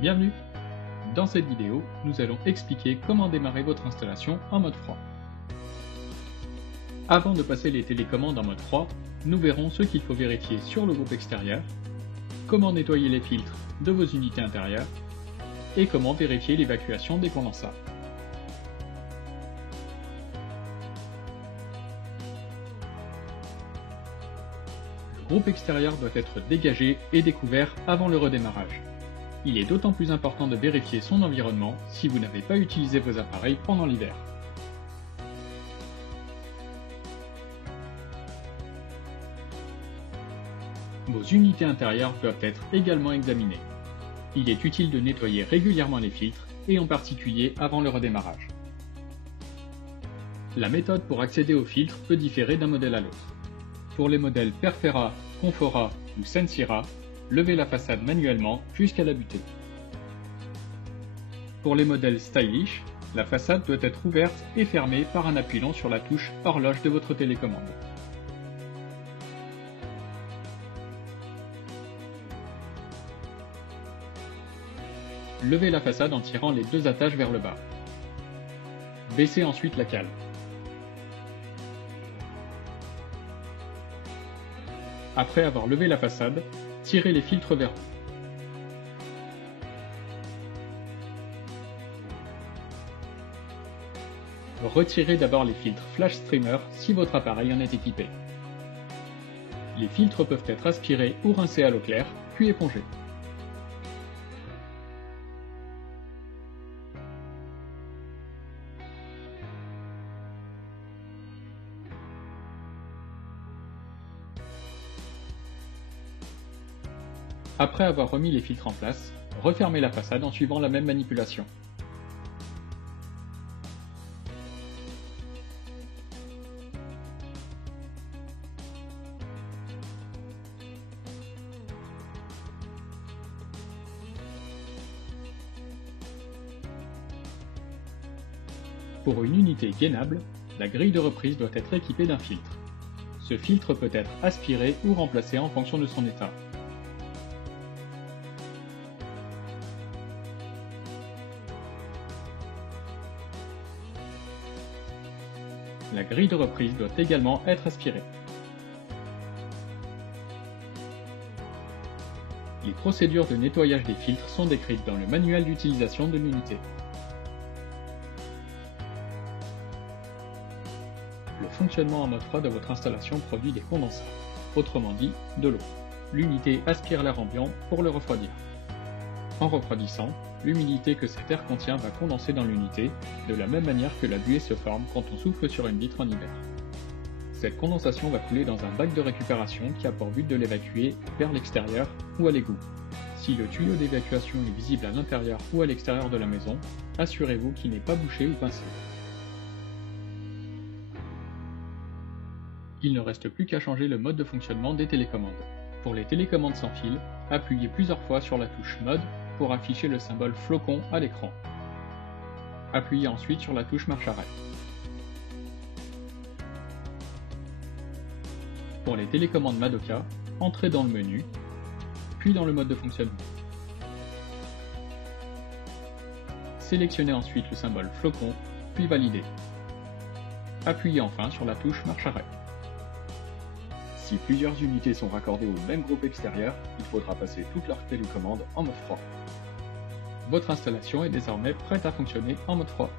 Bienvenue! Dans cette vidéo, nous allons expliquer comment démarrer votre installation en mode froid. Avant de passer les télécommandes en mode froid, nous verrons ce qu'il faut vérifier sur le groupe extérieur, comment nettoyer les filtres de vos unités intérieures et comment vérifier l'évacuation des condensats. Le groupe extérieur doit être dégagé et découvert avant le redémarrage. Il est d'autant plus important de vérifier son environnement si vous n'avez pas utilisé vos appareils pendant l'hiver. Vos unités intérieures doivent être également examinées. Il est utile de nettoyer régulièrement les filtres et en particulier avant le redémarrage. La méthode pour accéder aux filtres peut différer d'un modèle à l'autre. Pour les modèles Perfera, Confora ou Sensira, levez la façade manuellement jusqu'à la butée. Pour les modèles Stylish, la façade doit être ouverte et fermée par un appuyant sur la touche horloge de votre télécommande. Levez la façade en tirant les deux attaches vers le bas. Baissez ensuite la cale. Après avoir levé la façade, tirez les filtres vers vous. Retirez d'abord les filtres Flash Streamer si votre appareil en est équipé. Les filtres peuvent être aspirés ou rincés à l'eau claire, puis épongés. Après avoir remis les filtres en place, refermez la façade en suivant la même manipulation. Pour une unité gainable, la grille de reprise doit être équipée d'un filtre. Ce filtre peut être aspiré ou remplacé en fonction de son état. La grille de reprise doit également être aspirée. Les procédures de nettoyage des filtres sont décrites dans le manuel d'utilisation de l'unité. Le fonctionnement en mode froid de votre installation produit des condensats, autrement dit de l'eau. L'unité aspire l'air ambiant pour le refroidir. En refroidissant, l'humidité que cet air contient va condenser dans l'unité, de la même manière que la buée se forme quand on souffle sur une vitre en hiver. Cette condensation va couler dans un bac de récupération qui a pour but de l'évacuer vers l'extérieur ou à l'égout. Si le tuyau d'évacuation est visible à l'intérieur ou à l'extérieur de la maison, assurez-vous qu'il n'est pas bouché ou pincé. Il ne reste plus qu'à changer le mode de fonctionnement des télécommandes. Pour les télécommandes sans fil, appuyez plusieurs fois sur la touche Mode pour afficher le symbole flocon à l'écran. Appuyez ensuite sur la touche marche arrêt. Pour les télécommandes Madoka, entrez dans le menu, puis dans le mode de fonctionnement. Sélectionnez ensuite le symbole flocon, puis validez. Appuyez enfin sur la touche marche arrêt. Si plusieurs unités sont raccordées au même groupe extérieur, il faudra passer toute leur télécommande en mode froid. Votre installation est désormais prête à fonctionner en mode froid.